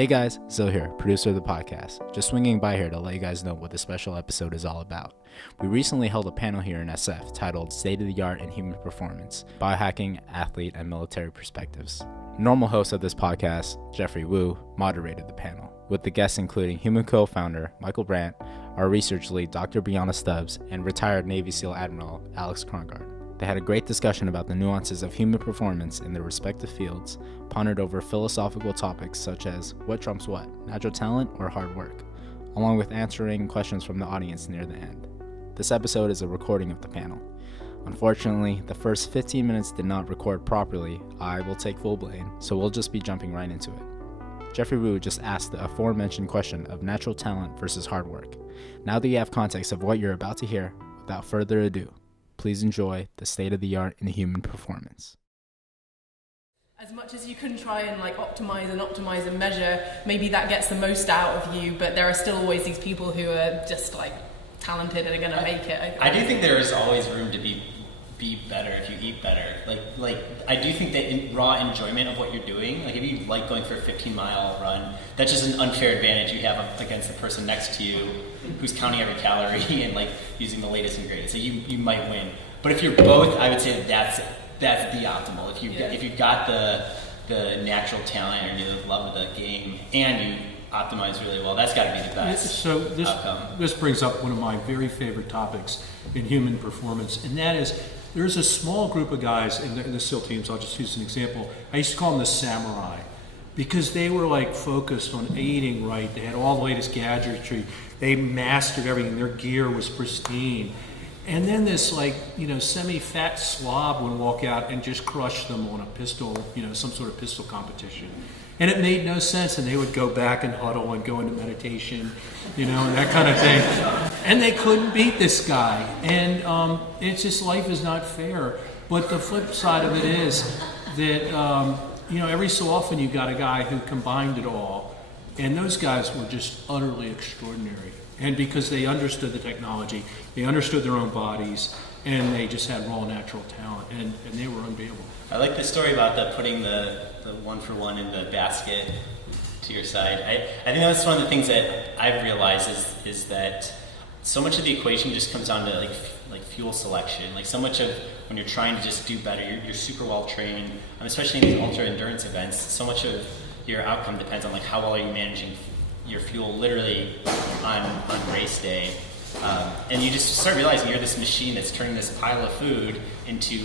Hey guys, Zoe here, producer of the podcast. Just swinging by here to let you guys know what this special episode is all about. We recently held a panel here in SF titled State of the Art in Human Performance, Biohacking, Athlete, and Military Perspectives. Normal host of this podcast, Jeffrey Wu, moderated the panel, with the guests including Human co-founder Michael Brandt, our research lead Dr. Brianna Stubbs, and retired Navy SEAL Admiral Krongard. They had a great discussion about the nuances of human performance in their respective fields, pondered over philosophical topics such as what trumps what, natural talent or hard work, along with answering questions from the audience near the end. This episode is a recording of the panel. Unfortunately, the first 15 minutes did not record properly. I will take full blame, so we'll just be jumping right into it. Jeffrey Wu just asked the aforementioned question of natural talent versus hard work. Now that you have context of what you're about to hear, without further ado, please enjoy the state of the art in human performance. As much as you can try and optimize and measure, maybe that gets the most out of you, but there are still always these people who are just talented and are going to make it. I do think there is always room to be better if you eat better. I do think that raw enjoyment of what you're doing, if you like going for a 15-mile run, that's just an unfair advantage you have against the person next to you who's counting every calorie and using the latest and greatest. So you might win. But if you're both, I would say that's the optimal. If you've got the natural talent and the love of the game and you optimize really well, that's got to be the best outcome. This brings up one of my very favorite topics in human performance, and that is there's a small group of guys in the SEAL teams. I'll just use an example. I used to call them the samurai because they were focused on eating right. They had all the latest gadgetry. They mastered everything. Their gear was pristine. And then this semi-fat slob would walk out and just crush them on a pistol, some sort of pistol competition. And it made no sense, and they would go back and huddle and go into meditation, and that kind of thing. And they couldn't beat this guy. And it's just, life is not fair. But the flip side of it is that, every so often you got a guy who combined it all. And those guys were just utterly extraordinary. And because they understood the technology, they understood their own bodies, and they just had raw natural talent, and they were unbeatable. I like the story about putting the one for one in the basket to your side. I think that's one of the things that I've realized is that so much of the equation just comes down to fuel selection. So much of when you're trying to just do better, you're super well trained, especially in these ultra endurance events. So much of your outcome depends on how well are you managing your fuel literally on race day. And you just start realizing you're this machine that's turning this pile of food into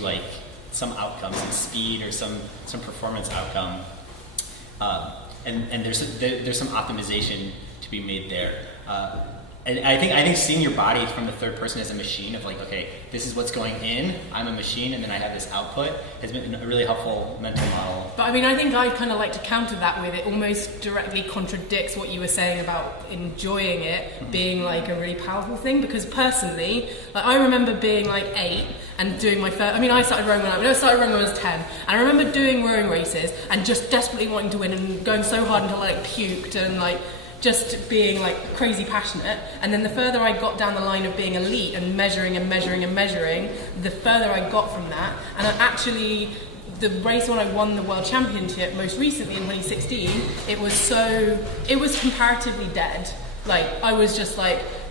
some outcome, some speed or some performance outcome. And there's some optimization to be made there. And I think seeing your body from the third person as a machine of okay, this is what's going in, I'm a machine, and then I have this output has been a really helpful mental model. But I think I'd kind of like to counter that with it almost directly contradicts what you were saying about enjoying it being a really powerful thing, because personally, I remember being 8 and doing my first, I started rowing when I was 10, and I remember doing rowing races and just desperately wanting to win and going so hard until I puked and just being crazy passionate. And then the further I got down the line of being elite and measuring, the further I got from that. And the race when I won the world championship most recently in 2016, it was comparatively dead. I was just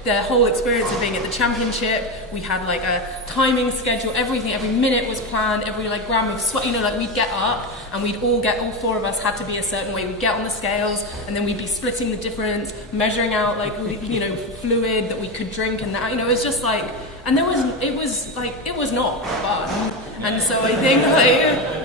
the whole experience of being at the championship, we had a timing schedule, everything, every minute was planned, every gram of sweat, we'd get up and all 4 of us had to be a certain way. We'd get on the scales and then we'd be splitting the difference, measuring out fluid that we could drink and that, it was just and it was not fun. And so I think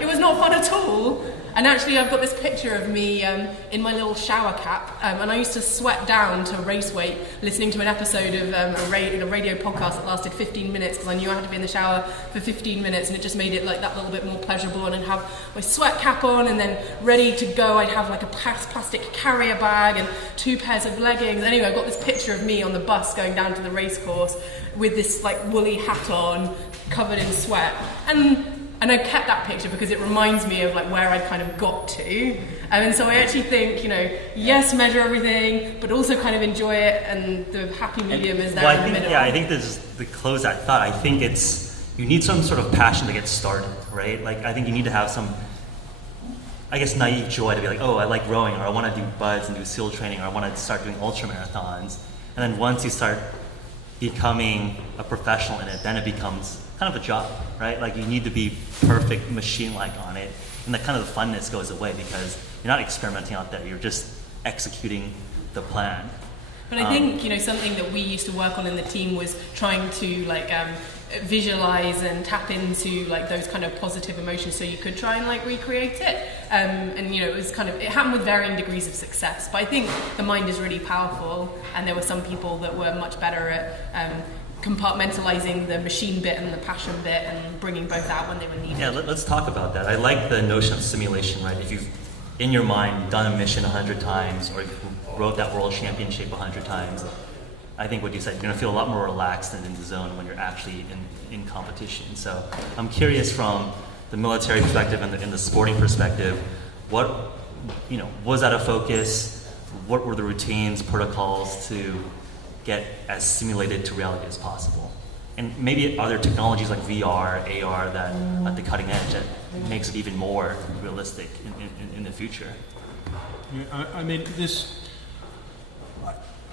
it was not fun at all. And actually, I've got this picture of me in my little shower cap, and I used to sweat down to race weight listening to an episode of a radio podcast that lasted 15 minutes because I knew I had to be in the shower for 15 minutes, and it just made it that little bit more pleasurable. And I'd have my sweat cap on, and then ready to go, I'd have a plastic carrier bag and 2 pairs of leggings. Anyway, I've got this picture of me on the bus going down to the race course with this woolly hat on, covered in sweat, and I kept that picture because it reminds me of where I'd kind of got to. And so I actually think, yes, measure everything, but also kind of enjoy it, and the happy medium is there in the middle. Yeah, I think this is the close that thought. I think you need some sort of passion to get started, right? I think you need to have some I guess, naive joy to be like, oh, I like rowing, or I want to do buds and do SEAL training, or I want to start doing ultra marathons. And then once you start becoming a professional in it, then it becomes kind of a job, right? Like you need to be perfect machine-like on it. And the kind of the funness goes away because you're not experimenting out there, you're just executing the plan. But I think, something that we used to work on in the team was trying to visualize and tap into those kind of positive emotions so you could try and recreate it. It was it happened with varying degrees of success. But I think the mind is really powerful, and there were some people that were much better at compartmentalizing the machine bit and the passion bit and bringing both out when they were needed. Yeah, let's talk about that. I like the notion of simulation, right? If you've, in your mind, done a mission 100 times, or you rode that world championship 100 times, I think what you said, you're going to feel a lot more relaxed and in the zone when you're actually in competition. So I'm curious from the military perspective and the sporting perspective, what, was that a focus? What were the routines, protocols to get as simulated to reality as possible? And maybe are there technologies like VR, AR that at the cutting edge that makes it even more realistic in the future?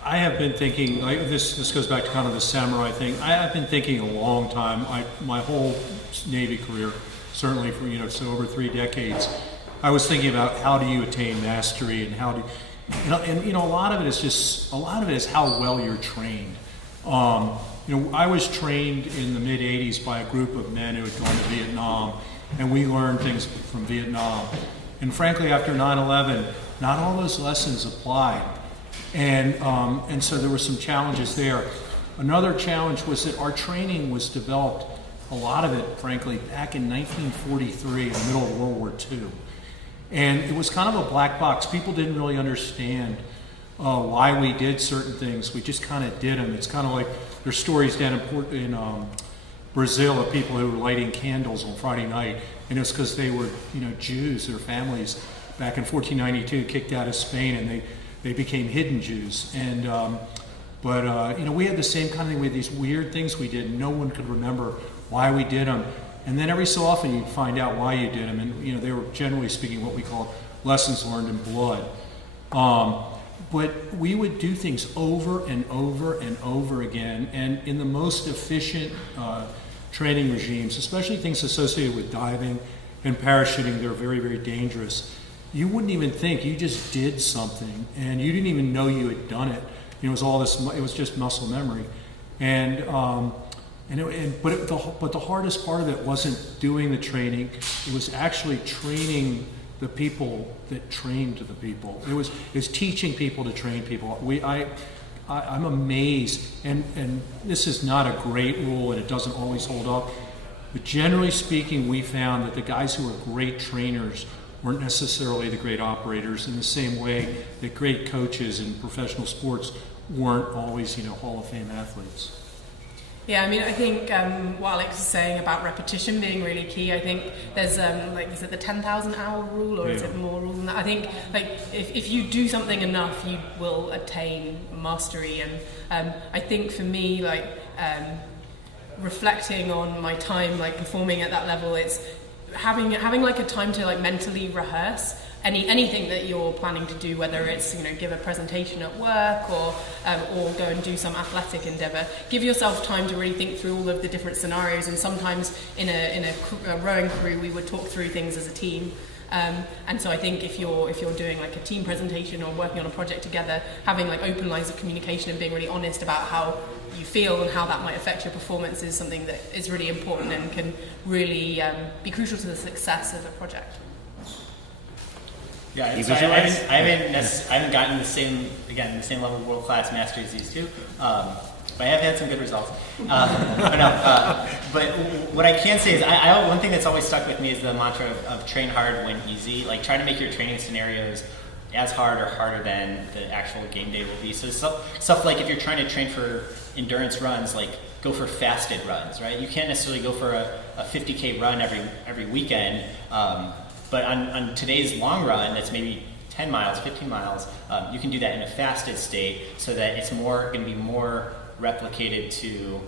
I have been thinking, this goes back to kind of the samurai thing. I have been thinking a long time, my whole Navy career, certainly for, so over 3 decades, I was thinking about how do you attain mastery and how do a lot of it is how well you're trained. I was trained in the mid 80s by a group of men who had gone to Vietnam, and we learned things from Vietnam. And frankly, after 9/11, not all those lessons applied. And so there were some challenges there. Another challenge was that our training was developed, a lot of it, frankly, back in 1943, in the middle of World War II. And it was kind of a black box. People didn't really understand why we did certain things. We just kind of did them. It's kind of like there's stories down in Brazil of people who were lighting candles on Friday night, and it's because they were, Jews, their families back in 1492 kicked out of Spain, and they became hidden Jews. And we had the same kind of thing. We had these weird things we did, and no one could remember why we did them. And then every so often you'd find out why you did them, and they were generally speaking what we call lessons learned in blood. But we would do things over and over and over again, and in the most efficient training regimes, especially things associated with diving and parachuting, they're very, very dangerous. You wouldn't even think, you just did something, and you didn't even know you had done it. It was just muscle memory. But the hardest part of it wasn't doing the training, it was actually training the people that trained the people. It was teaching people to train people. I'm amazed, and this is not a great rule and it doesn't always hold up, but generally speaking, we found that the guys who were great trainers weren't necessarily the great operators, in the same way that great coaches in professional sports weren't always, Hall of Fame athletes. Yeah, I think what Alex is saying about repetition being really key. I think there's is it the 10,000 hour rule, or is it more rule than that? I think if you do something enough, you will attain mastery. And I think for me, reflecting on my time performing at that level, it's having a time to mentally rehearse anything that you're planning to do, whether it's give a presentation at work or go and do some athletic endeavor. Give yourself time to really think through all of the different scenarios, and sometimes in a rowing crew we would talk through things as a team. And so I think if you're doing a team presentation or working on a project together, having open lines of communication and being really honest about how you feel and how that might affect your performance is something that is really important and can really be crucial to the success of a project. Yeah, so I haven't gotten the same level of world-class mastery as these two, but I have had some good results. But what I can say is, one thing that's always stuck with me is the mantra of train hard, win easy. Try to make your training scenarios as hard or harder than the actual game day will be. So stuff like if you're trying to train for endurance runs, go for fasted runs, right? You can't necessarily go for a 50K run every weekend. But on today's long run, that's maybe 10 miles, 15 miles, you can do that in a fasted state so that it's going to be more replicated to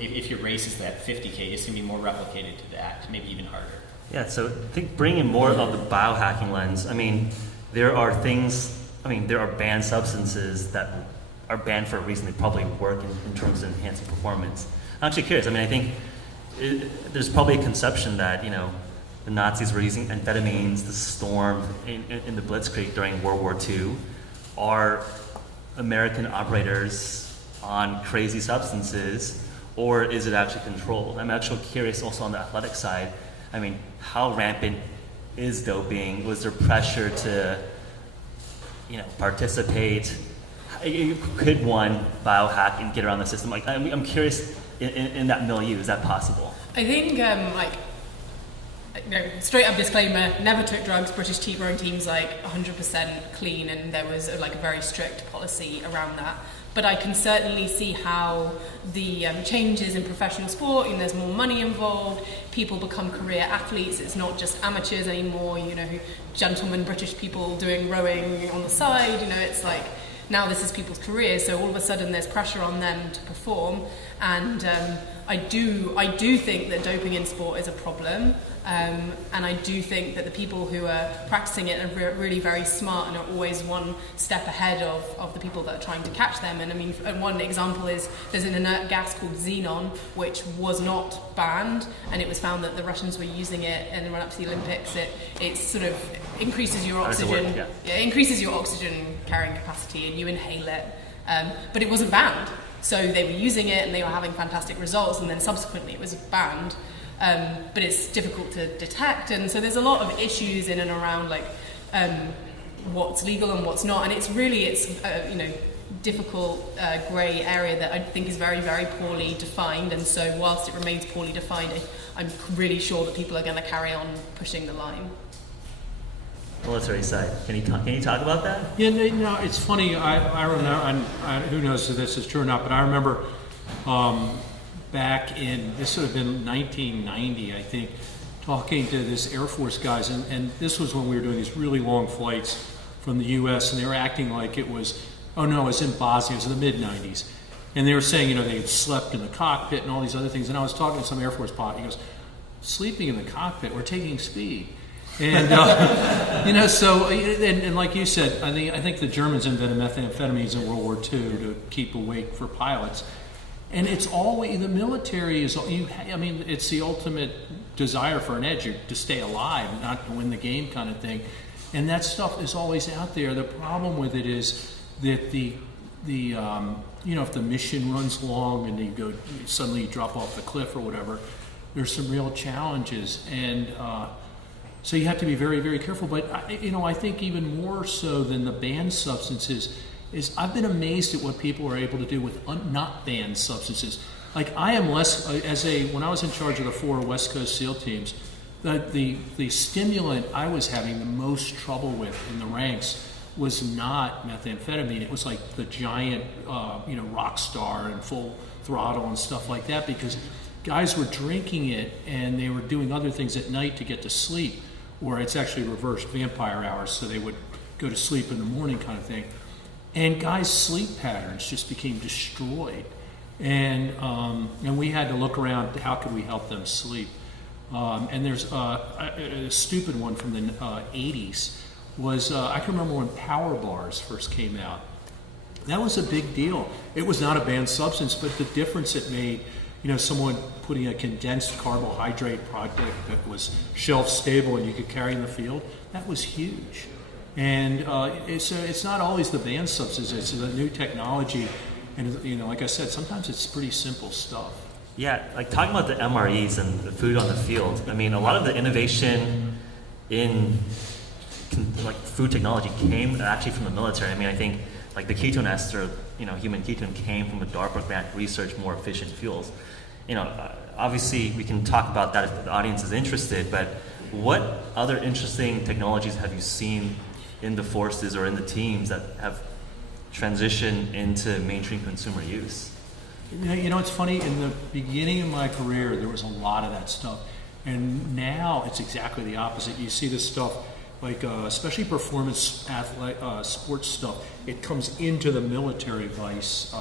if your race is that 50K, it's going to be more replicated to that, maybe even harder. Yeah, so I think bringing more of the biohacking lens, I mean, there are banned substances that are banned for a reason. They probably work in terms of enhancing performance. I'm actually curious. I mean, I think there's probably a conception that, the Nazis were using amphetamines, the storm in the Blitzkrieg during World War II. Are American operators on crazy substances, or is it actually controlled? I'm actually curious also on the athletic side. I mean, how rampant is doping? Was there pressure to, participate? Could one biohack and get around the system? Like, I'm curious in that milieu, is that possible? I think, straight up disclaimer, never took drugs. British rowing team's 100% clean, and there was a very strict policy around that. But I can certainly see how the changes in professional sport, there's more money involved, people become career athletes, it's not just amateurs anymore, gentlemen British people doing rowing on the side, it's now this is people's careers, so all of a sudden there's pressure on them to perform, and I do think that doping in sport is a problem, and I do think that the people who are practicing it are really very smart and are always one step ahead of the people that are trying to catch them. And I mean, one example is there's an inert gas called xenon, which was not banned, and it was found that the Russians were using it in the run up to the Olympics. It sort of increases your oxygen, it increases your oxygen carrying capacity, and you inhale it, but it wasn't banned. So they were using it and they were having fantastic results, and then subsequently it was banned. But it's difficult to detect, and so there's a lot of issues in and around what's legal and what's not, and it's difficult grey area that I think is very, very poorly defined. And so whilst it remains poorly defined, I'm really sure that people are going to carry on pushing the line. Military side, can you talk about that? Yeah, no, it's funny. I remember, who knows if this is true or not, but I remember back in, this would have been 1990, I think, talking to this Air Force guys, and this was when we were doing these really long flights from the U.S., and they were acting like it was, it was in Bosnia, it was in the mid-90s, and they were saying, they had slept in the cockpit and all these other things, and I was talking to some Air Force pilot, he goes, sleeping in the cockpit, we're taking speed. And so like you said, I think the Germans invented methamphetamines in World War II to keep awake for pilots, and it's always the military is. It's the ultimate desire for an edge to stay alive, not to win the game kind of thing, and that stuff is always out there. The problem with it is that if the mission runs long and you suddenly drop off the cliff or whatever, there's some real challenges, and so you have to be very, very careful. But I think even more so than the banned substances is I've been amazed at what people are able to do with not banned substances. Like I am less when I was in charge of the 4 West Coast SEAL teams, the stimulant I was having the most trouble with in the ranks was not methamphetamine. It was like the giant, rock star and full throttle and stuff like that, because guys were drinking it and they were doing other things at night to get to sleep, or it's actually reversed vampire hours, so they would go to sleep in the morning kind of thing. And guys' sleep patterns just became destroyed. And we had to look around, how could we help them sleep? And there's a stupid one from the 80s was, I can remember when power bars first came out. That was a big deal. It was not a banned substance, but the difference it made, someone putting a condensed carbohydrate product that was shelf stable and you could carry in the field, that was huge. And it's not always the banned substance, it's the new technology. And like I said, sometimes it's pretty simple stuff. Yeah, like talking about the MREs and the food on the field, a lot of the innovation in food technology came actually from the military. I think like the ketone ester, human ketone came from the DARPA grant research more efficient fuels. Obviously we can talk about that if the audience is interested, but what other interesting technologies have you seen in the forces or in the teams that have transitioned into mainstream consumer use? It's funny, in the beginning of my career there was a lot of that stuff, and now it's exactly the opposite. You see this stuff like especially performance sports stuff, it comes into the military vice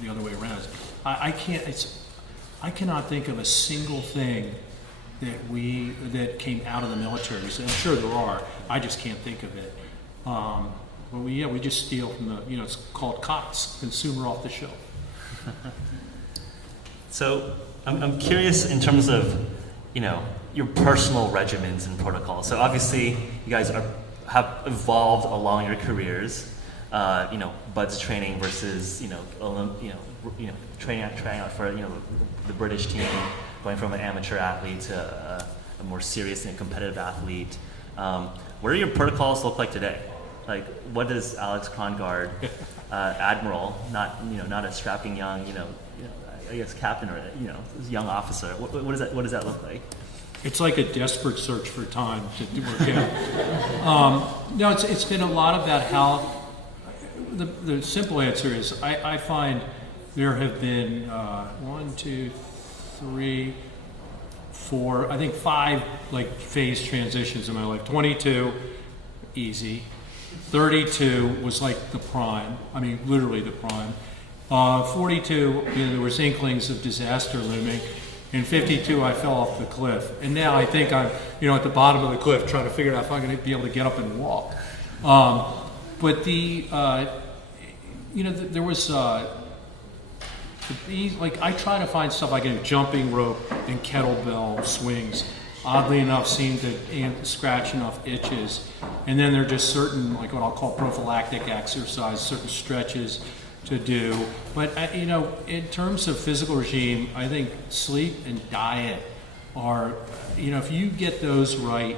the other way around. I cannot think of a single thing that came out of the military. So I'm sure there are. I just can't think of it. But we just steal from the, it's called COTS, consumer off the shelf. So I'm curious in terms of, your personal regimens and protocols. So obviously you guys have evolved along your careers, buds training versus, training out for, the British team, going from an amateur athlete to a more serious and competitive athlete. What do your protocols look like today? Like, what does Alex Krongard, Admiral, not a strapping young, I guess captain or young officer? What does that look like? It's like a desperate search for time to work out. No, it's been a lot about how. The simple answer is I find there have been 1, 2, 3, 4, I think 5 like phase transitions in my life. 22, easy. 32 was like the prime. I mean, literally the prime. 42, there was inklings of disaster looming. In 52, I fell off the cliff. And now I think I'm, at the bottom of the cliff trying to figure out if I'm going to be able to get up and walk. But there was, I try to find stuff like a jumping rope and kettlebell swings. Oddly enough, seem to scratch enough itches. And then there are just certain, like what I'll call prophylactic exercise, certain stretches to do. But, in terms of physical regime, I think sleep and diet are, if you get those right,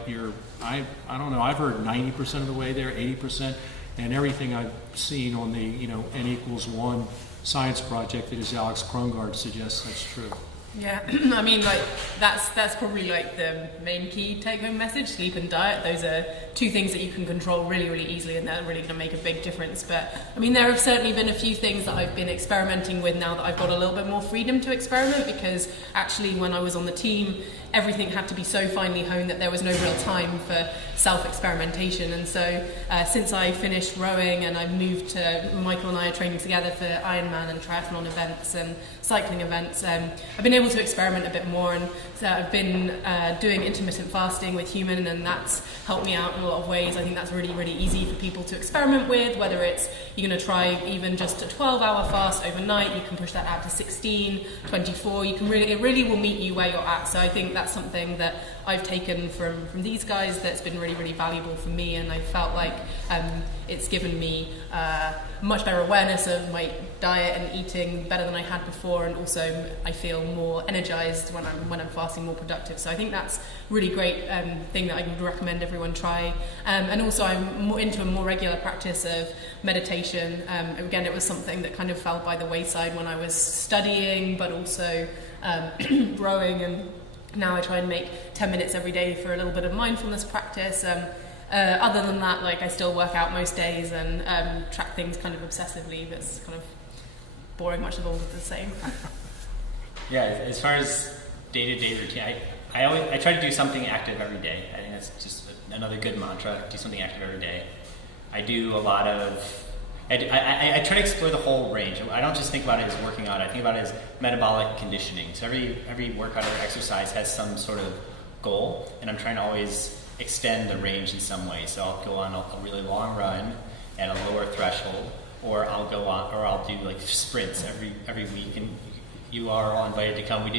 I don't know, I've heard 90% of the way there, 80%, and everything I've seen on the, N=1 science project that is Alex Krongard suggests that's true. Yeah, I mean, that's probably the main key take-home message. Sleep and diet; those are 2 things that you can control really, really easily, and they're really going to make a big difference. But I mean, there have certainly been a few things that I've been experimenting with now that I've got a little bit more freedom to experiment. Because actually, when I was on the team, everything had to be so finely honed that there was no real time for self-experimentation. And so, since I finished rowing and I moved to Michael and I are training together for Ironman and triathlon events and cycling events, I've been able to experiment a bit more, and so I've been doing intermittent fasting with Human, and that's helped me out in a lot of ways. I think that's really, really easy for people to experiment with, whether it's you're going to try even just a 12-hour fast overnight, you can push that out to 16, 24, it really will meet you where you're at. So I think that's something that I've taken from these guys that's been really, really valuable for me, and I felt like it's given me much better awareness of my diet and eating better than I had before, and also I feel more energized when I'm fasting, more productive. So I think that's really great thing that I would recommend everyone try. And also I'm more into a more regular practice of meditation. Again, it was something that kind of fell by the wayside when I was studying, but also rowing, and now I try and make 10 minutes every day for a little bit of mindfulness practice. Other than that, I still work out most days and track things kind of obsessively. That's kind of boring, much of all the same. Yeah, as far as day-to-day routine, I try to do something active every day. I think that's just another good mantra, do something active every day. I do a lot of, I try to explore the whole range. I don't just think about it as working out, I think about it as metabolic conditioning. So every workout or exercise has some sort of goal, and I'm trying to always extend the range in some way. So I'll go on a really long run at a lower threshold, or I'll do like sprints every week, and you are all invited to come. A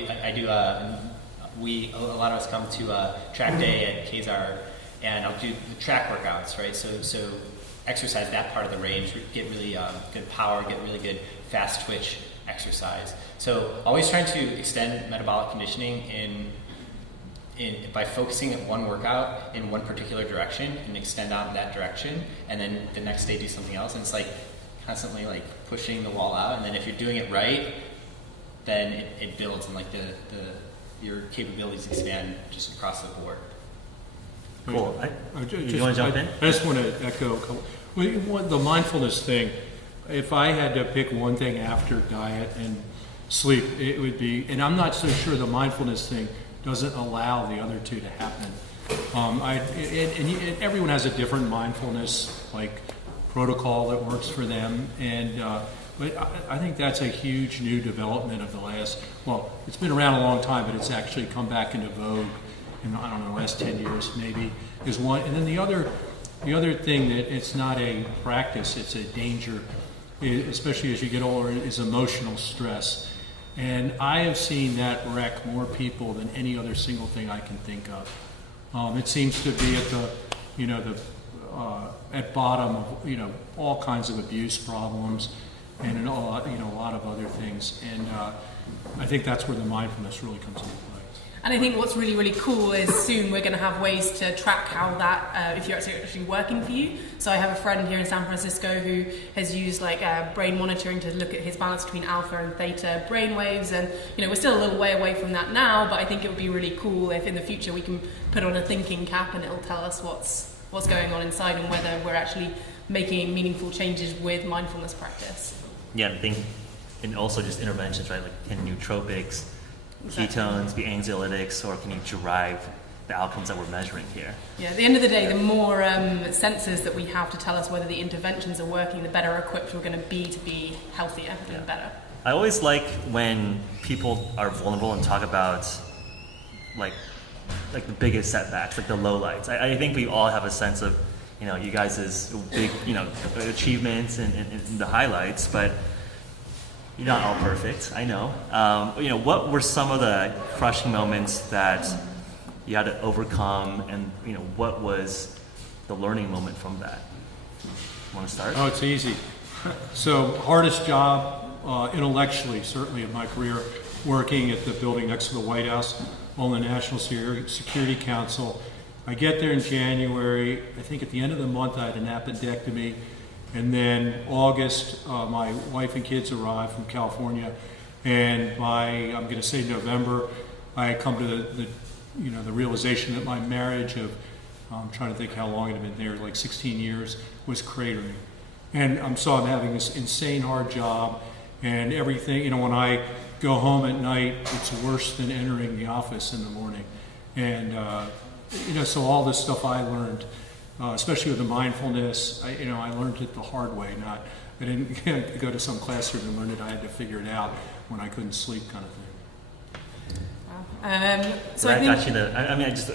lot of us come to track day at Kazar, and I'll do the track workouts, right? So exercise that part of the range, get really good power, get really good fast twitch exercise. So always trying to extend metabolic conditioning by focusing at one workout in one particular direction and extend out in that direction, and then the next day do something else. And it's like constantly like pushing the wall out, and then if you're doing it right, then it builds, and like your capabilities expand just across the board. Cool. Do you want to jump in? I just want to echo a couple. The mindfulness thing, if I had to pick one thing after diet and sleep, it would be, and I'm not so sure the mindfulness thing doesn't allow the other two to happen. Everyone has a different mindfulness protocol that works for them, but I think that's a huge new development of the last. Well, it's been around a long time, but it's actually come back into vogue in, I don't know, the last 10 years maybe, is one. And then the other thing that it's not a practice, it's a danger, especially as you get older, is emotional stress. And I have seen that wreck more people than any other single thing I can think of. It seems to be at the, at bottom of, all kinds of abuse problems and a lot of other things. And I think that's where the mindfulness really comes into play. And I think what's really, really cool is soon we're going to have ways to track how that, if you're actually working for you. So I have a friend here in San Francisco who has used brain monitoring to look at his balance between alpha and theta brain waves. And, we're still a little way away from that now, but I think it would be really cool if in the future we can put on a thinking cap and it'll tell us what's going on inside and whether we're actually making meaningful changes with mindfulness practice. Yeah, I think, and also just interventions, right? Like, can nootropics, Exactly. ketones be anxiolytics, or can you derive the outcomes that we're measuring here? Yeah, at the end of the day, the more sensors that we have to tell us whether the interventions are working, the better equipped we're going to be healthier and better. I always like when people are vulnerable and talk about like the biggest setbacks, like the lowlights. I think we all have a sense of, you guys' big, achievements and the highlights, but you're not all perfect, I know. What were some of the crushing moments that you had to overcome, and what was the learning moment from that? Want to start? Oh, it's easy. So, hardest job intellectually, certainly in my career, working at the building next to the White House on the National Security Council. I get there in January. I think at the end of the month I had an appendectomy. And then August, my wife and kids arrived from California, and by, I'm going to say November, I had come to the realization that my marriage of, I'm trying to think how long it had been there, like 16 years, was cratering. And I'm having this insane hard job, and everything, when I go home at night, it's worse than entering the office in the morning. And, so all this stuff I learned, especially with the mindfulness, I learned it the hard way. I didn't go to some classroom and learn it. I had to figure it out when I couldn't sleep, kind of thing. So I I think, got you.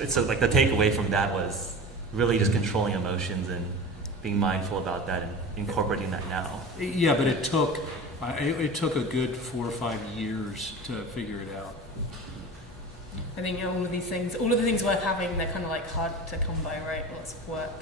It's like the takeaway from that was really just controlling emotions and being mindful about that and incorporating that now. Yeah, but it took a good 4 or 5 years to figure it out. I think all of the things worth having, they're kind of hard to come by, right? Lots of work.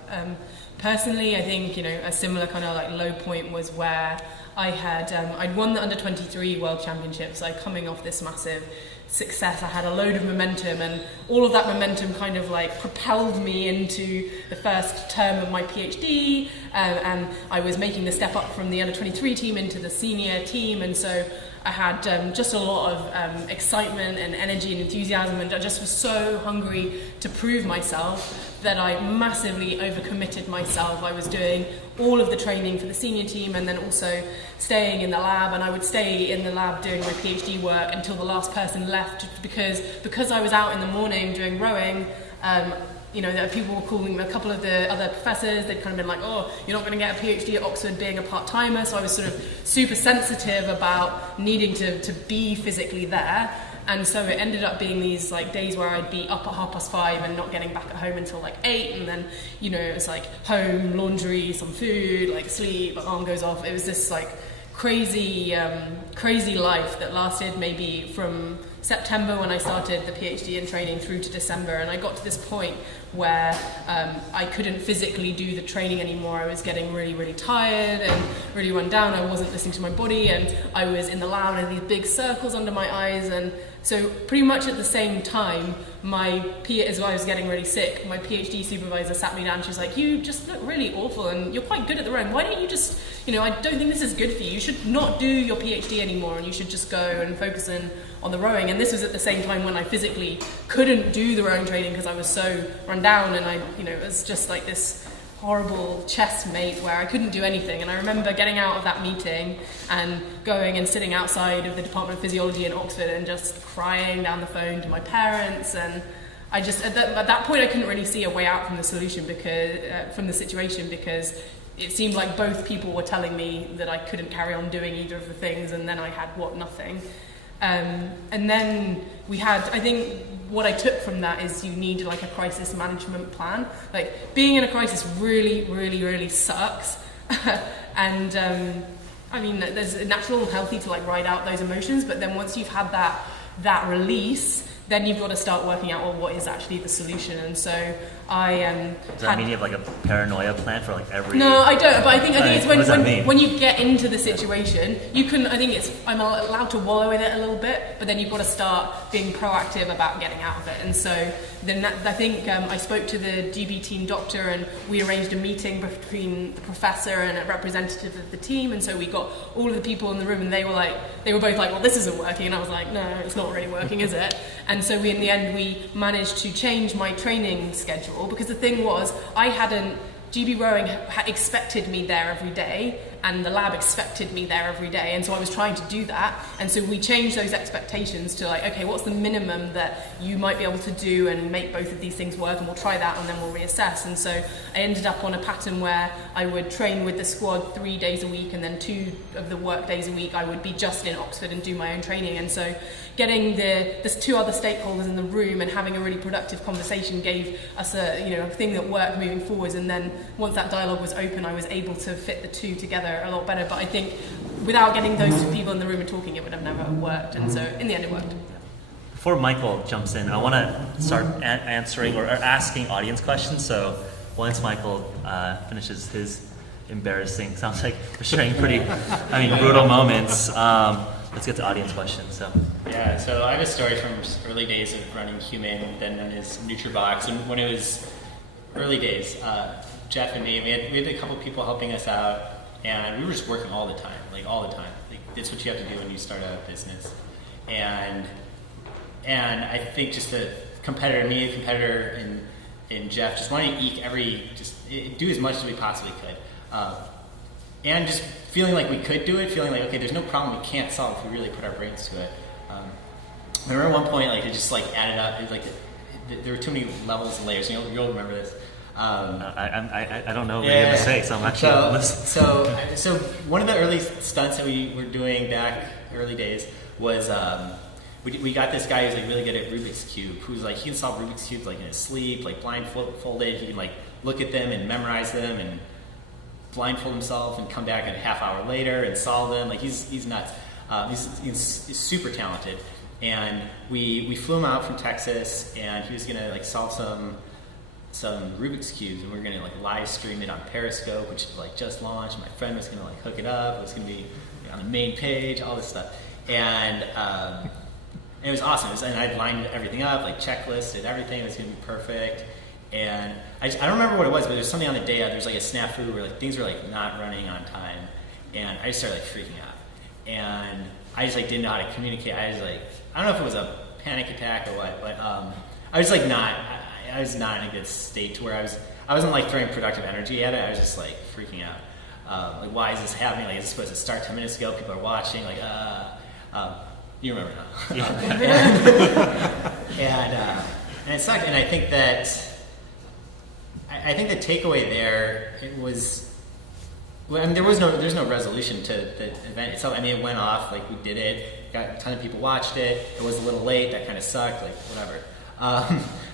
Personally, I think, a similar kind of low point was where I had, I'd won the under-23 World Championships, coming off this massive success. I had a load of momentum, and all of that momentum kind of propelled me into the first term of my PhD, and I was making the step up from the under-23 team into the senior team, and so I had just a lot of excitement and energy and enthusiasm, and I just was so hungry to prove myself that I massively overcommitted myself. I was doing all of the training for the senior team and then also staying in the lab, and I would stay in the lab doing my PhD work until the last person left, because I was out in the morning doing rowing. People were calling, a couple of the other professors, they'd kind of been like, oh, you're not going to get a PhD at Oxford being a part-timer, so I was sort of super sensitive about needing to be physically there, and so it ended up being these days where I'd be up at 5:30 and not getting back at home until 8, and then, it was home, laundry, some food, sleep, alarm goes off. It was this crazy life that lasted maybe from September when I started the PhD and training through to December, and I got to this point where I couldn't physically do the training anymore. I was getting really, really tired and really run down. I wasn't listening to my body, and I was in the lab and these big circles under my eyes, and so pretty much at the same time, as I was getting really sick, my PhD supervisor sat me down. She was like, you just look really awful and you're quite good at the rowing. Why don't you just, I don't think this is good for you. You should not do your PhD anymore, and you should just go and focus on the rowing. And this was at the same time when I physically couldn't do the rowing training because I was so run down, and it was just this horrible chess mate where I couldn't do anything. And I remember getting out of that meeting and going and sitting outside of the Department of Physiology in Oxford and just crying down the phone to my parents. And I just, at that point, I couldn't really see a way out from the solution from the situation, because it seemed like both people were telling me that I couldn't carry on doing either of the things, and then I had nothing. And then we had, I think what I took from that is you need like a crisis management plan. Like being in a crisis really, really, really sucks. And I mean, there's natural and healthy to like ride out those emotions, but then once you've had that release, then you've got to start working out, well, what is actually the solution. And so I Does that mean you have like a paranoia plan for like every? No, I don't. But I think it's when you get into the situation, you can. I think I'm allowed to wallow in it a little bit, but then you've got to start being proactive about getting out of it. And so then I think I spoke to the GB team doctor, and we arranged a meeting between the professor and a representative of the team. And so we got all of the people in the room, and they were both like, well, this isn't working. And I was like, no, it's not really working, is it? And so in the end, we managed to change my training schedule, because the thing was, GB Rowing expected me there every day, and the lab expected me there every day, and so I was trying to do that. And so we changed those expectations to like, okay, what's the minimum that you might be able to do and make both of these things work, and we'll try that and then we'll reassess. And so I ended up on a pattern where I would train with the squad 3 days a week, and then 2 of the work days a week I would be just in Oxford and do my own training. And so getting there's 2 other stakeholders in the room and having a really productive conversation gave us a thing that worked moving forwards. And then once that dialogue was open, I was able to fit the 2 together a lot better. But I think without getting those 2 people in the room and talking, it would have never worked. And so in the end, it worked. Before Michael jumps in, I want to start answering or asking audience questions. So once Michael finishes his embarrassing, sounds like we're sharing pretty, brutal moments. Let's get to audience questions. So I have a story from early days of running Human, then known as NutriBox. And when it was early days, Geoff and me, we had a couple people helping us out, and we were just working all the time. Like it's what you have to do when you start a business. And I think just the competitor in Geoff just wanting to eke do as much as we possibly could. And just feeling like we could do it, feeling like, okay, there's no problem we can't solve if we really put our brains to it. I remember at one point, like, it just like added up. It was like there were too many levels and layers. You'll remember this. I don't know what you're going to say, so I'm actually so one of the early stunts that we were doing back early days was we got this guy who's like really good at Rubik's Cube, who's like, he can solve Rubik's Cubes like in his sleep, like blindfolded. He can like look at them and memorize them and blindfold himself and come back a half hour later and solve them. Like he's nuts. He's super talented. And we flew him out from Texas, and he was gonna like solve some Rubik's Cubes, and we were gonna like live stream it on Periscope, which like just launched. My friend was gonna like hook it up. It was gonna be on the main page, all this stuff. And it was awesome. And I'd lined everything up, like checklisted everything. It was gonna be perfect. And I don't remember what it was, but there was something on the day. There's like a snafu where like things were like not running on time, and I just started like freaking out. And I just like didn't know how to communicate. I don't know if it was a panic attack or what, but I was like I was not in a good state to where I wasn't like throwing productive energy at it. I was just like freaking out. Like, why is this happening? Like, is this supposed to start 10 minutes ago? People are watching. Like, you remember now. Yeah. And it sucked. And I think the takeaway there, there's no resolution to the event itself. I mean, it went off, like we did it, got a ton of people watched it. It was a little late, that kind of sucked, like whatever.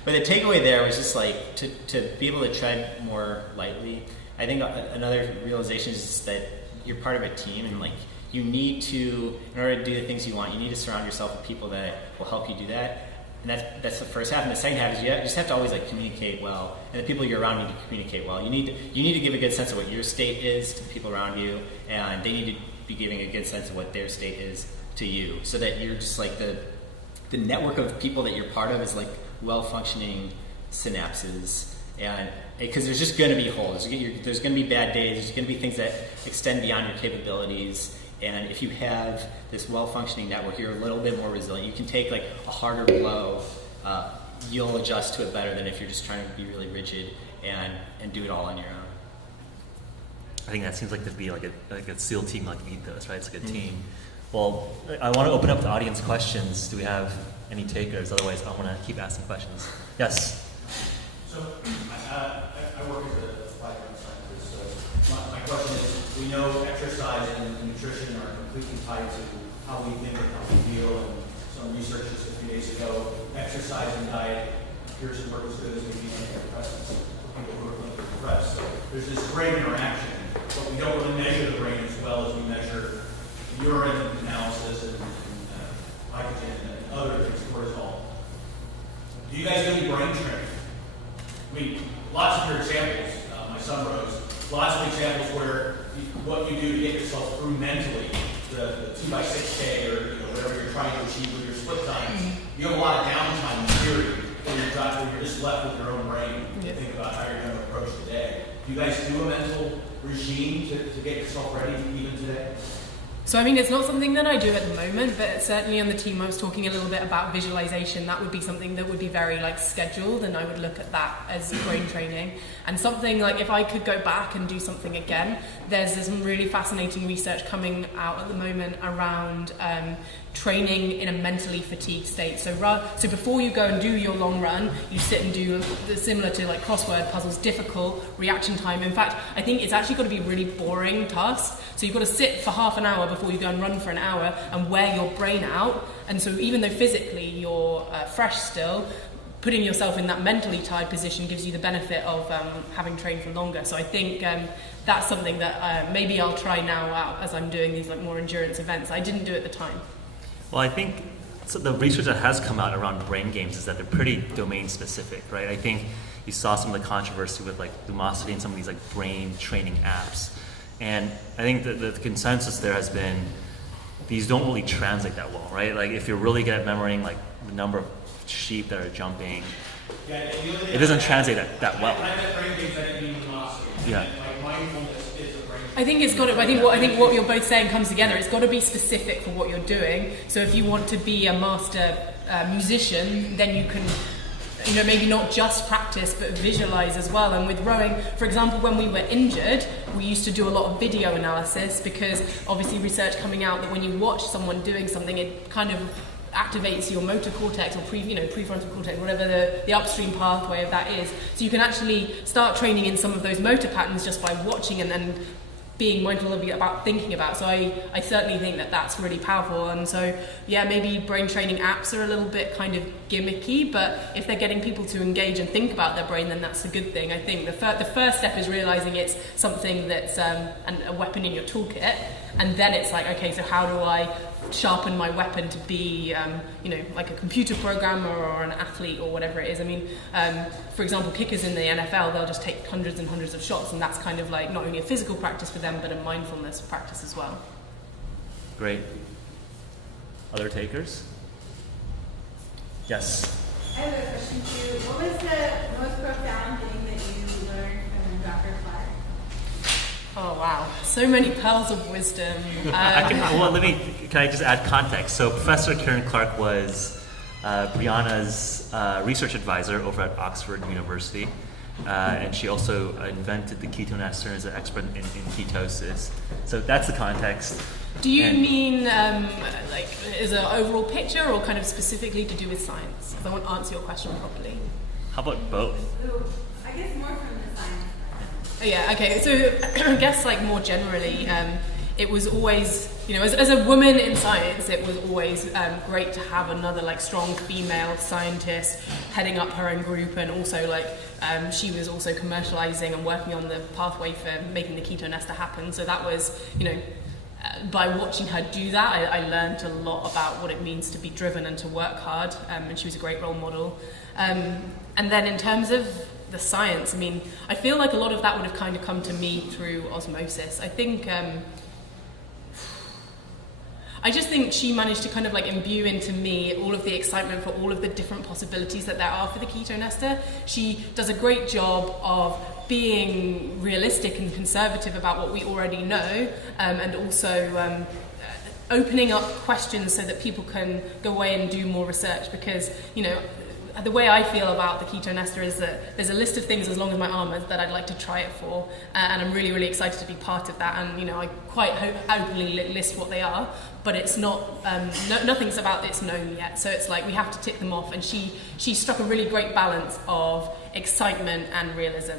But the takeaway there was just like to be able to tread more lightly. I think another realization is that you're part of a team, and like you need to, in order to do the things you want, you need to surround yourself with people that will help you do that. And that's the first half. And the second half is you just have to always like communicate well, and the people you're around need to communicate well. You need to give a good sense of what your state is to the people around you, and they need to be giving a good sense of what their state is to you, so that you're just like the network of people that you're part of is like well-functioning synapses. And because there's just going to be holes, there's going to be bad days, there's going to be things that extend beyond your capabilities. And if you have this well-functioning network, you're a little bit more resilient. You can take like a harder blow. You'll adjust to it better than if you're just trying to be really rigid and do it all on your own. I think that seems like to be like a SEAL team, like ethos, right? It's like a team. Well, I want to open up the audience questions. Do we have any takers? Otherwise, I want to keep asking questions. Yes. So I work as a applied scientist. So my question is, we know exercise and nutrition are completely tied to how we think and how we feel, and so some research just a few days ago. Exercise and diet appears to work as good as maybe antidepressants for people who are clinically depressed. So there's this great interaction, but we don't really measure the brain as well as we measure urine analysis and glycogen and other things, cortisol. Do you guys do any brain training? I mean, lots of your examples, my son Rose, lots of examples where what you do to get yourself through mentally, the 2x6K or whatever you're trying to achieve with your split times, you have a lot of downtime in theory when you're just left with your own brain to think about how you're going to approach the day. Do you guys do a mental regime to get yourself ready even today? So I mean, it's not something that I do at the moment, but certainly on the team I was talking a little bit about visualization. That would be something that would be very scheduled, and I would look at that as brain training. And something like, if I could go back and do something again, there's some really fascinating research coming out at the moment around training in a mentally fatigued state. So before you go and do your long run, you sit and do similar to crossword puzzles, difficult reaction time. In fact, I think it's actually got to be really boring tasks. So you've got to sit for half an hour before you go and run for an hour and wear your brain out. And so even though physically you're fresh still, putting yourself in that mentally tired position gives you the benefit of having trained for longer. So I think that's something that maybe I'll try now out as I'm doing these more endurance events. I didn't do it at the time. Well, I think the research that has come out around brain games is that they're pretty domain specific, right? I think you saw some of the controversy with Lumosity and some of these brain training apps. And I think that the consensus there has been these don't really translate that well, right? If you're really good at memorizing the number of sheep that are jumping, it doesn't translate that well. Yeah. I think it's got to. I think what you're both saying comes together. It's got to be specific for what you're doing. So if you want to be a master musician, then you can, maybe not just practice but visualize as well. And with rowing, for example, when we were injured, we used to do a lot of video analysis because obviously research coming out that when you watch someone doing something, it kind of activates your motor cortex or prefrontal cortex, whatever the upstream pathway of that is. So you can actually start training in some of those motor patterns just by watching and being mindful about thinking about. So I certainly think that that's really powerful. And so maybe brain training apps are a little bit kind of gimmicky, but if they're getting people to engage and think about their brain, then that's a good thing. I think the first step is realizing it's something that's a weapon in your toolkit, and then it's okay, so how do I sharpen my weapon to be like a computer programmer or an athlete or whatever it is. I mean, for example, kickers in the NFL, they'll just take hundreds and hundreds of shots, and that's kind of not only a physical practice for them but a mindfulness practice as well. Great. Other takers? Yes. I have a question too. What was the most profound thing that you learned from Dr. Clark? Oh wow, so many pearls of wisdom. Can I just add context? So Professor Karen Clark was Brianna's research advisor over at Oxford University, and she also invented the ketone ester as an expert in ketosis. So that's the context. Do you mean as an overall picture or kind of specifically to do with science? Because I want to answer your question properly. How about both? So, I guess more from the science. Yeah, okay, so I guess more generally, it was always, as a woman in science, it was always great to have another strong female scientist heading up her own group, and also she was also commercializing and working on the pathway for making the ketone ester happen. So that was, by watching her do that, I learned a lot about what it means to be driven and to work hard, and she was a great role model. And then in terms of the science, I mean, I feel like a lot of that would have kind of come to me through osmosis. I think I just think she managed to kind of imbue into me all of the excitement for all of the different possibilities that there are for the ketone ester. She does a great job of being realistic and conservative about what we already know, and also opening up questions so that people can go away and do more research, because the way I feel about the ketone ester is that there's a list of things as long as my arm that I'd like to try it for, and I'm really, really excited to be part of that. And I quite openly list what they are, but it's not nothing's about it's known yet. So it's we have to tick them off. And she struck a really great balance of excitement and realism.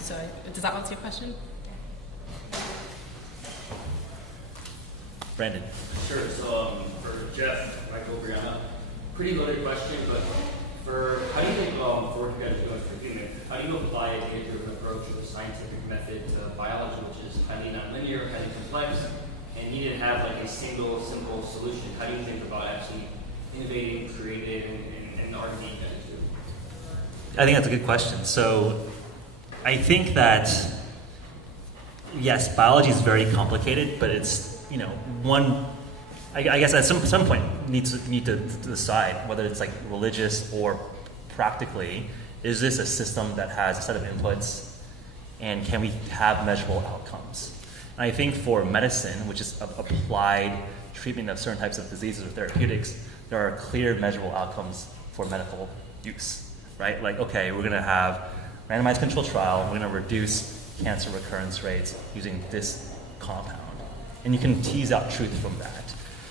So does that answer your question? Brandon. Sure. So for Geoff, Michael, Brianna. pretty loaded question, but for how do you think before you guys go into human, how do you apply a data-driven approach or a scientific method to biology, which is highly nonlinear, highly complex, and you didn't have like a single simple solution? How do you think about actually innovating, creating, and the R&D you guys do? I think that's a good question. So I think that, yes, biology is very complicated, but it's, I guess at some point need to decide whether it's like religious or practically, is this a system that has a set of inputs and can we have measurable outcomes? And I think for medicine, which is applied treatment of certain types of diseases or therapeutics, there are clear measurable outcomes for medical use, right? Like, okay, we're gonna have randomized controlled trial, we're gonna reduce cancer recurrence rates using this compound. And you can tease out truth from that.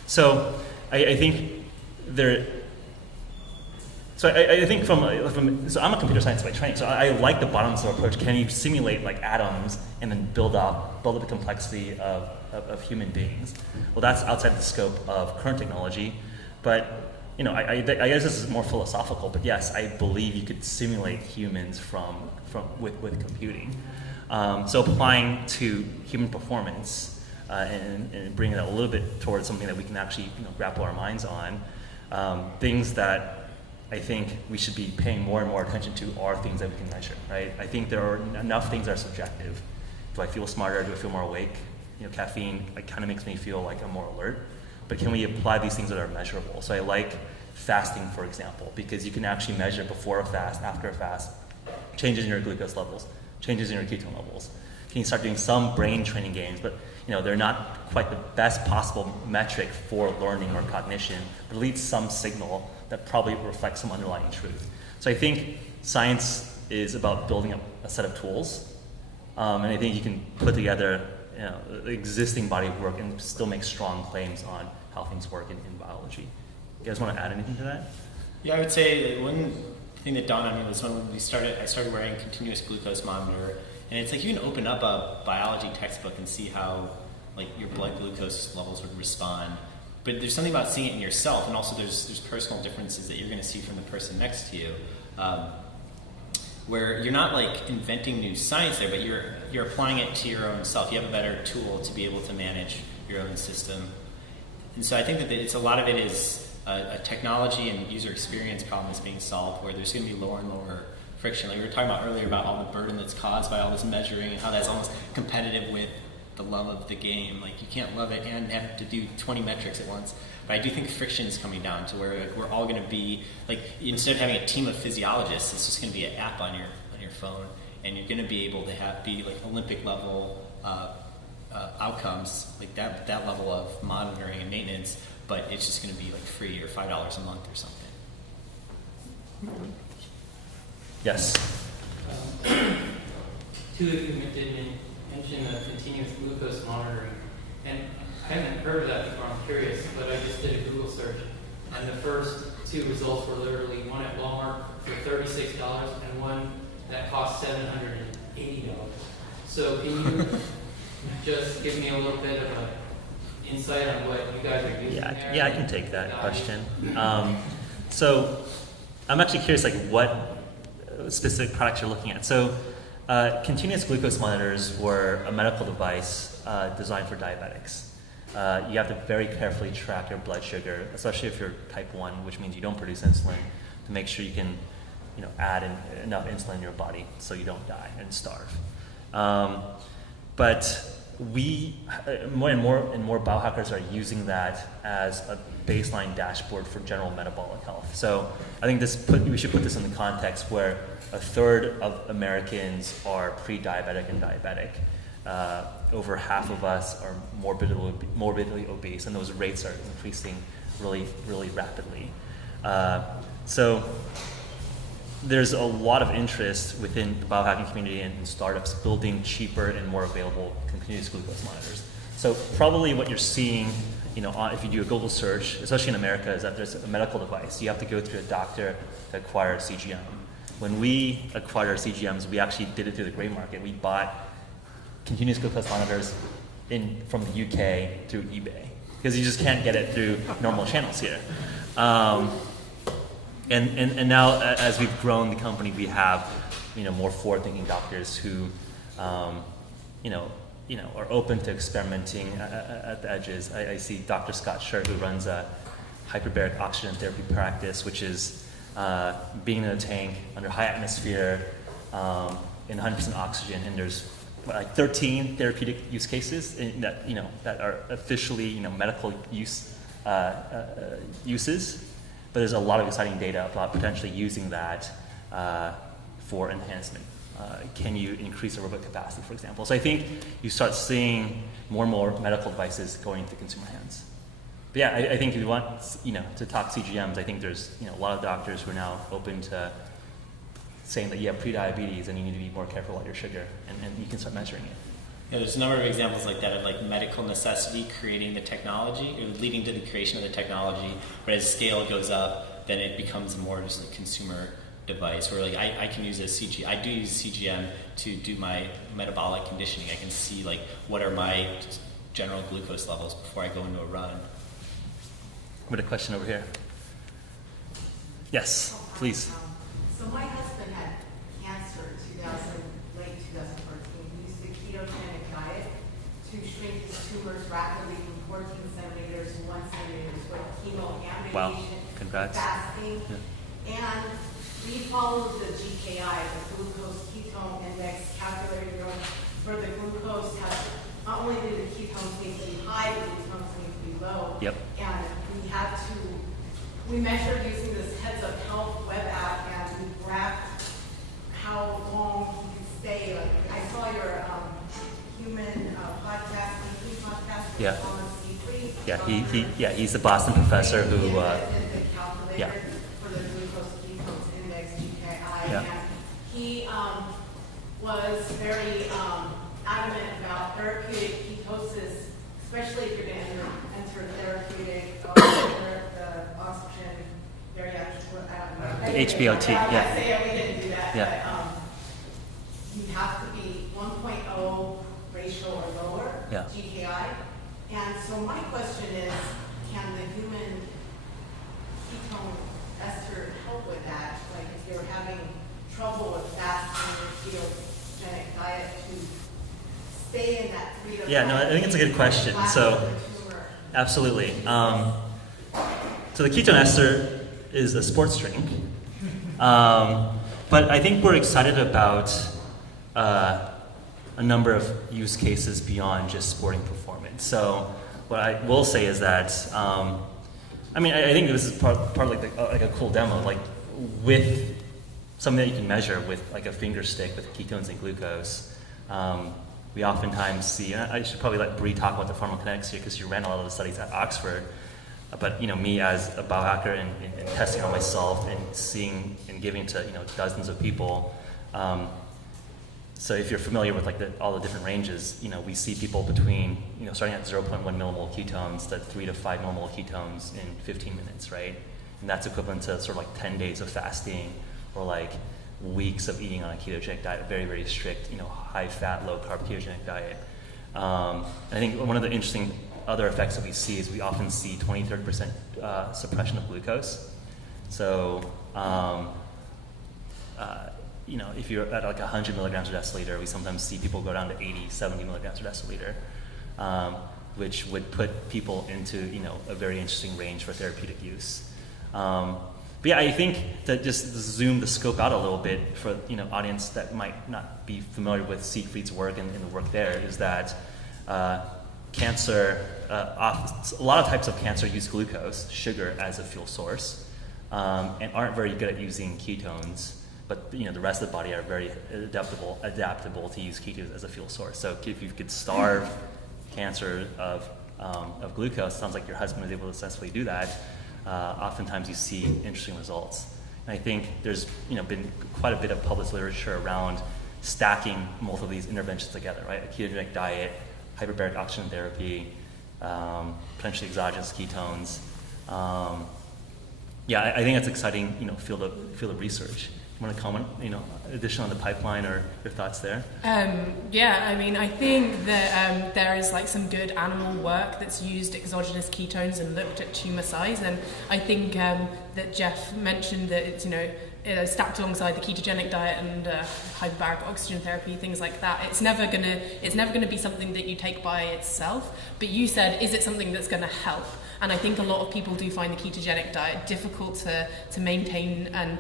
So I think so I'm a computer scientist by training, so I like the bottoms-up approach. Can you simulate like atoms and then build up the complexity of human beings? Well, that's outside the scope of current technology, but I guess this is more philosophical. But yes, I believe you could simulate humans with computing. So applying to human performance and bringing it a little bit towards something that we can actually grapple our minds on. Things that I think we should be paying more and more attention to are things that we can measure, right? I think there are enough things that are subjective. Do I feel smarter? Do I feel more awake? Caffeine kind of makes me feel like I'm more alert. But can we apply these things that are measurable? So I like fasting, for example, because you can actually measure before a fast, after a fast, changes in your glucose levels, changes in your ketone levels. Can you start doing some brain training games? But they're not quite the best possible metric for learning or cognition, but at least some signal that probably reflects some underlying truth. So I think science is about building up a set of tools, and I think you can put together the existing body of work and still make strong claims on how things work in biology. You guys want to add anything to that? Yeah, I would say one thing that dawned on me was when I started wearing a continuous glucose monitor, and it's like you can open up a biology textbook and see how like your blood glucose levels would respond. But there's something about seeing it in yourself, and also there's personal differences that you're going to see from the person next to you, where you're not like inventing new science there, but you're applying it to your own self. You have a better tool to be able to manage your own system. And so I think that it's a lot of it is a technology and user experience problem that's being solved, where there's going to be lower and lower friction. Like we were talking about earlier about all the burden that's caused by all this measuring and how that's almost competitive with the love of the game. Like you can't love it and have to do 20 metrics at once. But I do think friction is coming down to where like, we're all going to be like, instead of having a team of physiologists, it's just going to be an app on your phone, and you're going to be able to be like Olympic level outcomes, like that level of monitoring and maintenance. But it's just going to be like free or $5 a month or something. Yes. Two of you did mention continuous glucose monitoring, and I haven't heard of that before. I'm curious, but I just did a Google search, and the first two results were literally one at Walmart for $36 and one that cost $780. So can you just give me a little bit of an insight on what you guys are using there? Yeah, I can take that question. So I'm actually curious, like what specific products you're looking at. So continuous glucose monitors were a medical device designed for diabetics. You have to very carefully track your blood sugar, especially if you're type 1, which means you don't produce insulin, to make sure you can add enough insulin in your body so you don't die and starve. But more and more biohackers are using that as a baseline dashboard for general metabolic health. So I think we should put this in the context where a third of Americans are pre-diabetic and diabetic. Over half of us are morbidly obese, and those rates are increasing really, really rapidly. So there's a lot of interest within the biohacking community and startups building cheaper and more available continuous glucose monitors. So probably what you're seeing, if you do a Google search, especially in America, is that there's a medical device. You have to go through a doctor to acquire a CGM. When we acquired our CGMs, we actually did it through the gray market. We bought continuous glucose monitors from the UK through eBay, because you just can't get it through normal channels here. And now, as we've grown the company, we have, more forward-thinking doctors who, are open to experimenting at the edges. I see Dr. Scott Scher, who runs a hyperbaric oxygen therapy practice, which is being in a tank under high atmosphere in 100% oxygen, and there's like 13 therapeutic use cases that are officially medical uses, but there's a lot of exciting data about potentially using that for enhancement. Can you increase aerobic capacity, for example? So I think you start seeing more and more medical devices going into consumer hands. But yeah, I think if you want to talk CGMs, I think there's a lot of doctors who are now open to saying that you have prediabetes and you need to be more careful about your sugar, and you can start measuring it. Yeah, there's a number of examples like that of like medical necessity creating the technology, or leading to the creation of the technology. But as scale goes up, then it becomes more just a consumer device where like I can use I do use CGM to do my metabolic conditioning. I can see like what are my general glucose levels before I go into a run. What a question over here. Yes, please. So my husband had cancer in late 2014. He used the ketogenic diet to shrink his tumors rapidly from 14 centimeters to 1 centimeter with chemo and radiation, fasting. Yeah. And we followed the GKI, the glucose ketone index calculator. For the glucose, not only do the ketones need to be high, the ketones need to be low. Yep. And we measured using this Heads Up Health web app, and we graphed how long he could stay. Like, I saw your human podcast, weekly podcast. Yeah. On Yeah, he's a Boston professor who. The calculator for the glucose ketones index GKI. Yeah. And he was very adamant about therapeutic ketosis, especially if you're going to enter therapeutic the oxygen bariatric. The HBOT, yeah. We didn't do that. Yeah. But you have to be 1.0 ratio or lower, yeah. GKI. And so my question is, can the human ketone ester help with that? Like if you're having trouble with fasting your ketogenic diet to stay in that 3 to 5 Yeah, no, I think it's a good question. So, absolutely. So the ketone ester is a sports drink, but I think we're excited about a number of use cases beyond just sporting performance. So what I will say is that, I think this is partly like a cool demo, like with something that you can measure with like a finger stick with ketones and glucose. We oftentimes see, and I should probably let Bree talk about the pharmacokinetics here because she ran a lot of the studies at Oxford. But me as a biohacker and testing on myself and seeing and giving to dozens of people. So if you're familiar with like all the different ranges, we see people between starting at 0.1 millimole ketones to 3 to 5 millimole ketones in 15 minutes, right? And that's equivalent to sort of like 10 days of fasting or like weeks of eating on a ketogenic diet, very, very strict, high fat, low carb ketogenic diet. I think one of the interesting other effects that we see is we often see 20-30% suppression of glucose. So, if you're at like 100 milligrams per deciliter, we sometimes see people go down to 80, 70 milligrams per deciliter, which would put people into a very interesting range for therapeutic use. But yeah, I think that just zoom the scope out a little bit for audience that might not be familiar with Siegfried's work and the work there is that cancer, a lot of types of cancer use glucose, sugar, as a fuel source, and aren't very good at using ketones. But the rest of the body are very adaptable to use ketones as a fuel source. So if you could starve cancer of glucose, sounds like your husband was able to successfully do that. Oftentimes you see interesting results. And I think there's been quite a bit of published literature around stacking multiple of these interventions together, right? A ketogenic diet, hyperbaric oxygen therapy, potentially exogenous ketones. I think that's exciting, field of research. want to comment, addition on the pipeline or your thoughts there? Yeah, I mean, I think that there is like some good animal work that's used exogenous ketones and looked at tumor size, and I think that Geoff mentioned that it's stacked alongside the ketogenic diet and hyperbaric oxygen therapy, things like that. It's never gonna be something that you take by itself. But you said, is it something that's gonna help? And I think a lot of people do find the ketogenic diet difficult to maintain, and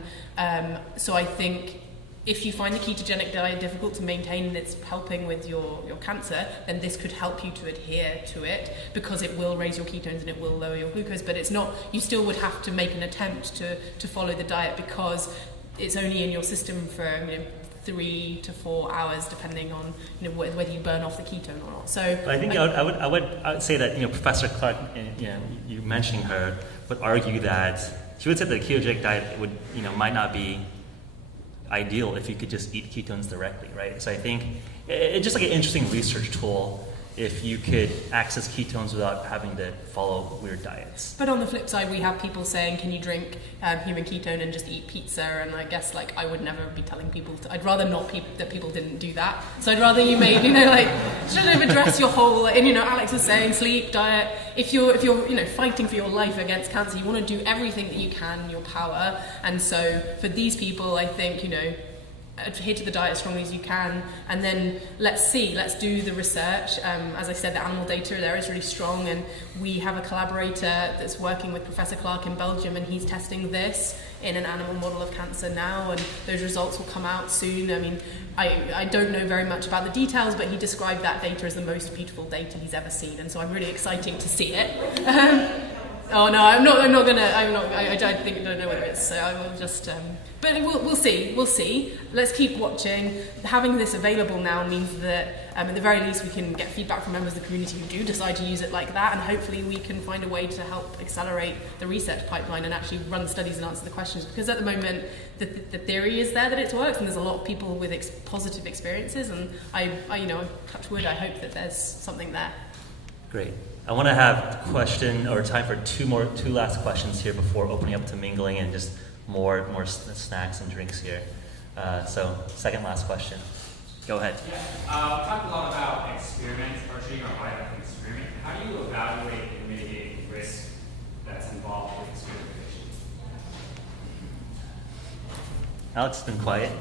so I think if you find the ketogenic diet difficult to maintain and it's helping with your cancer, then this could help you to adhere to it, because it will raise your ketones and it will lower your glucose. But it's not, you still would have to make an attempt to follow the diet, because it's only in your system for 3 to 4 hours, depending on whether you burn off the ketone or not. So I think I would say that Professor Clark, you mentioning her, would argue that she would say that the ketogenic diet would might not be ideal if you could just eat ketones directly, right? So I think it's just like an interesting research tool if you could access ketones without having to follow weird diets. But on the flip side, we have people saying, can you drink human ketone and just eat pizza? And I guess I would never be telling people I'd rather not that people didn't do that. So I'd rather you made, sort of address your whole, and Alex was saying, sleep, diet. If you're fighting for your life against cancer, you want to do everything that you can in your power. And so for these people, I think, adhere to the diet as strongly as you can, and then let's do the research. As I said, the animal data there is really strong, and we have a collaborator that's working with Professor Clark in Belgium, and he's testing this in an animal model of cancer now, and those results will come out soon. I mean, I don't know very much about the details, but he described that data as the most beautiful data he's ever seen, and so I'm really excited to see it. Oh no, I don't know what it is, so I will just, but we'll see. Let's keep watching. Having this available now means that at the very least we can get feedback from members of the community who do decide to use it like that, and hopefully we can find a way to help accelerate the research pipeline and actually run studies and answer the questions, because at the moment the theory is there that it works, and there's a lot of people with positive experiences, and I touch wood, I hope that there's something there. Great. I want to have time for two last questions here before opening up to mingling and just more snacks and drinks here. So second last question. Go ahead. Yeah. We talked a lot about experiments, or treating our body like an experiment. How do you evaluate and mitigate the risk that's involved with experimentation? Alex has been quiet.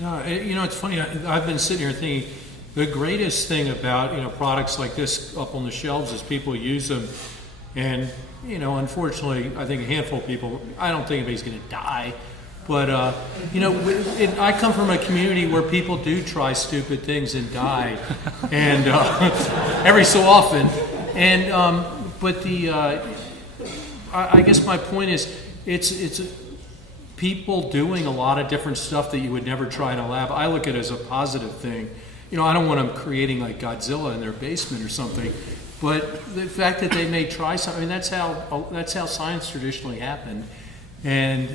No, it's funny. I've been sitting here thinking, the greatest thing about products like this up on the shelves is people use them, and unfortunately, I think a handful of people. I don't think anybody's going to die, but I come from a community where people do try stupid things and die, and every so often. And I guess my point is, it's people doing a lot of different stuff that you would never try in a lab. I look at it as a positive thing. I don't want them creating like Godzilla in their basement or something, but the fact that they may try something, that's how science traditionally happened. And,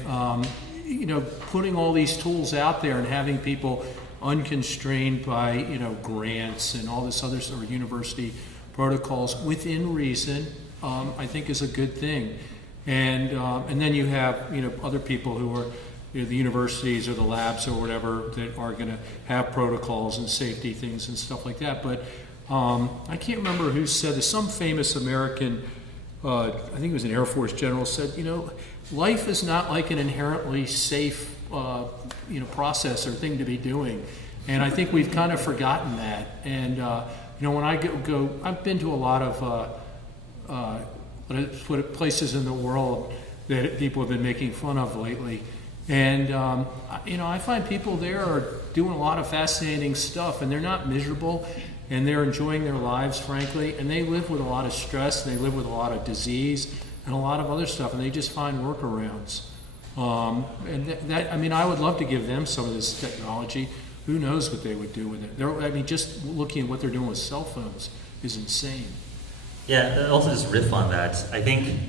putting all these tools out there and having people unconstrained by, grants and all this other sort of university protocols within reason, I think is a good thing. And then you have, other people who are, the universities or the labs or whatever that are going to have protocols and safety things and stuff like that. But I can't remember who said this. Some famous American, I think it was an Air Force general, said, life is not like an inherently safe, process or thing to be doing. And I think we've kind of forgotten that. And, when I go, I've been to a lot of places in the world that people have been making fun of lately. And, I find people there are doing a lot of fascinating stuff, and they're not miserable, and they're enjoying their lives, frankly, and they live with a lot of stress, and they live with a lot of disease and a lot of other stuff, and they just find workarounds. I would love to give them some of this technology. Who knows what they would do with it? Just looking at what they're doing with cell phones is insane. Yeah, also just riff on that. I think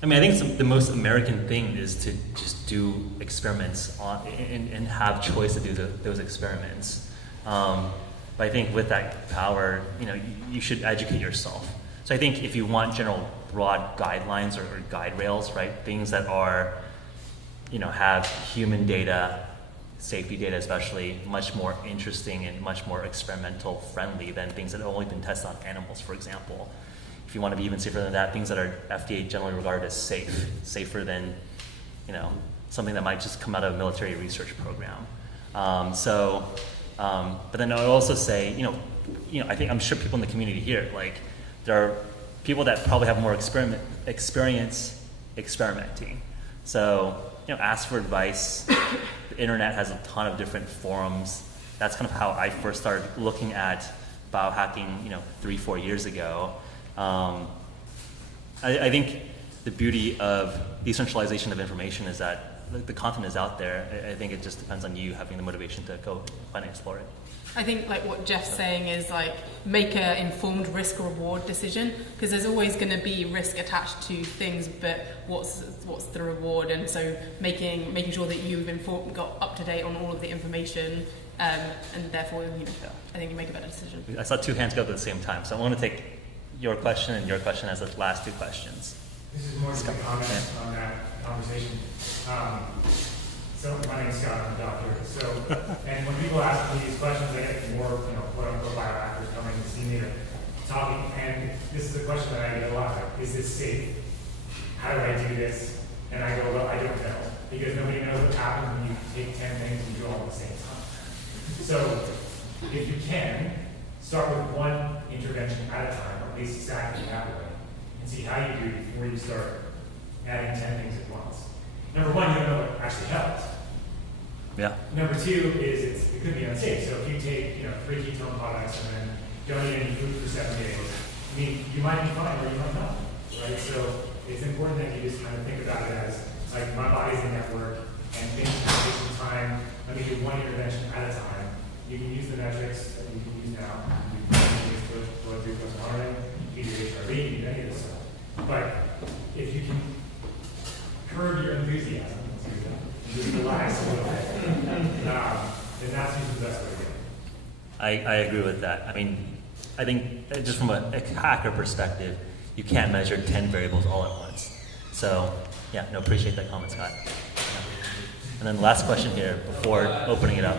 the most American thing is to just do experiments and have choice to do those experiments. But I think with that power, you should educate yourself. So I think if you want general broad guidelines or guide rails, right, things that are have human data, safety data especially, much more interesting and much more experimental friendly than things that have only been tested on animals, for example. If you want to be even safer than that, things that are FDA generally regarded as safer than something that might just come out of a military research program. But then I would also say, I think I'm sure people in the community here, like there are people that probably have more experience experimenting. So, ask for advice. The internet has a ton of different forums. That's kind of how I first started looking at biohacking, 3-4 years ago. I think the beauty of decentralization of information is that the content is out there. I think it just depends on you having the motivation to go find and explore it. I think like what Geoff's saying is like make an informed risk reward decision, because there's always going to be risk attached to things, but what's the reward? And so making sure that you've got up to date on all of the information, and therefore I think you make a better decision. I saw two hands go up at the same time, so I want to take your question and your question as the last two questions. This is more just a comment on that conversation. So my name is Scott, I'm a doctor. So, and when people ask me these questions, I get more, quote unquote biohackers coming to see me or talking. And this is a question that I get a lot: is this safe? How do I do this? And I go, well, I don't know, because nobody knows what happens when you take 10 things and do all at the same time. So, if you can, start with one intervention at a time, or at least exactly that way, and see how you do before you start adding 10 things at once. Number one, you don't know what actually helps. Yeah. Number two is it could be unsafe. So if you take 3 ketone products and then don't eat any food for 7 days, you might be fine or you might not, right? So it's important that you just kind of think about it as like my body's a network and things can take some time. Let me do one intervention at a time. You can use the metrics that you can use now. You can use blood glucose monitoring, you can do HRV, you can do any of this stuff. But if you can curb your enthusiasm, and just relax a little bit, then that's usually the best way to go. I agree with that. I think just from a hacker perspective, you can't measure 10 variables all at once. So, appreciate that comment, Scott. Yeah. And then the last question here before opening it up.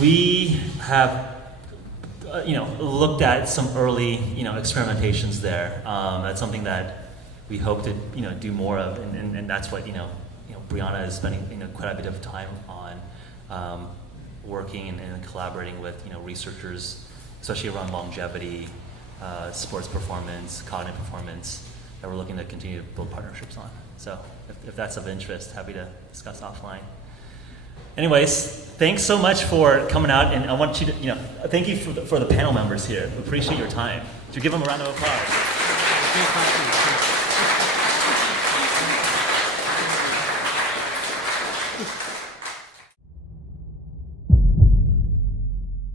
We have looked at some early, experimentations there. That's something that we hope to, do more of, and that's what, Brianna is spending, quite a bit of time on, working and collaborating with, researchers, especially around longevity, sports performance, cognitive performance, that we're looking to continue to build partnerships on. So if that's of interest, happy to discuss offline. Anyways, thanks so much for coming out, and I want you to, thank you for the panel members here. We appreciate your time. Should we give them a round of applause?